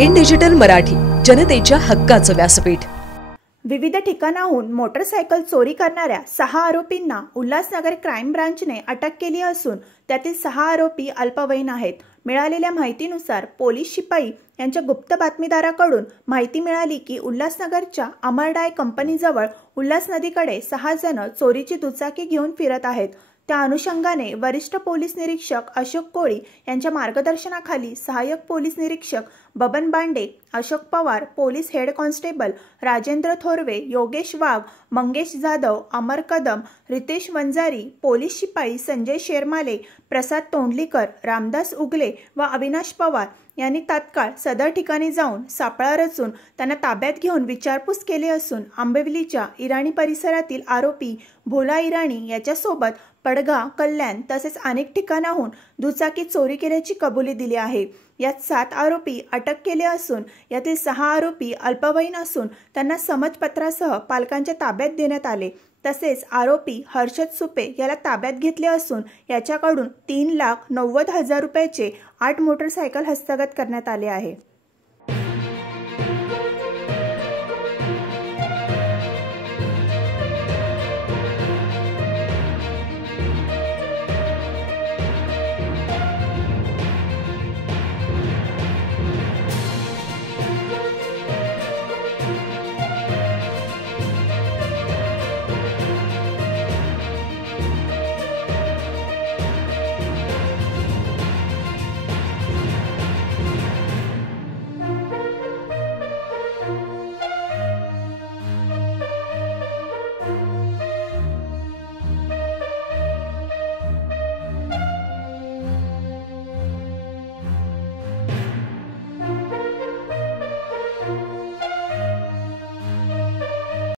In digital Marathi, जनतेच्या हक्काचं व्यासपीठ। विविध ठिकाणाहून मोटरसायकल चोरी करणाऱ्या 6 आरोपींना उल्हासनगर क्राइम ब्रांचने अटक केली असून त्यातील 6 आरोपी अल्पवयीन आहेत। मिळालेल्या माहितीनुसार पोलीस शिपाई यांच्या गुप्त बातमीदाराकडून माहिती मिळाली की उल्हासनगरच्या अमरडाय कंपनीजवळ उल्हास नदीकडे 6 जण चोरीची दुचाकी घेऊन फिरत आहेत। त्या अनुषंगाने वरिष्ठ पोलीस निरीक्षक अशोक कोळी यांच्या मार्गदर्शनाखाली सहाय्यक पोलीस निरीक्षक Baban Bande, Ashok Pawar, police head constable Rajendra Thorve, Yogesh Wagh, Mangesh Jadhav, Amar Kadam, Ritesh Vanjari, police शिपाई संजय शेरमाले, प्रसाद तोंडलीकर, रामदास उगले व अविनाश पवार यांनी तात्काळ सदर ठिकाणी जाऊन सापळा रचून त्यांना ताब्यात घेऊन विचारपूस केली असून आंबेवलीच्या इराणी परिसरातील आरोपी भोला इराणी याच्यासोबत पडगा, कल्याण तसेच अनेक ठिकाणाहून दुचाकी चोरी केल्याची कबुली दिली आहे। यात 7 आरोपी अटक केले असून यातील 6 आरोपी अल्पवयीन असून त्यांना समजपत्रासह पालकांच्या ताब्यात देण्यात आले। तसेच आरोपी हर्षद सुपे याला ताब्यात घेतले असून याच्याकडून 3,90,000 रुपयाचे 8 मोटरसायकल हस्तगत करण्यात आले आहे।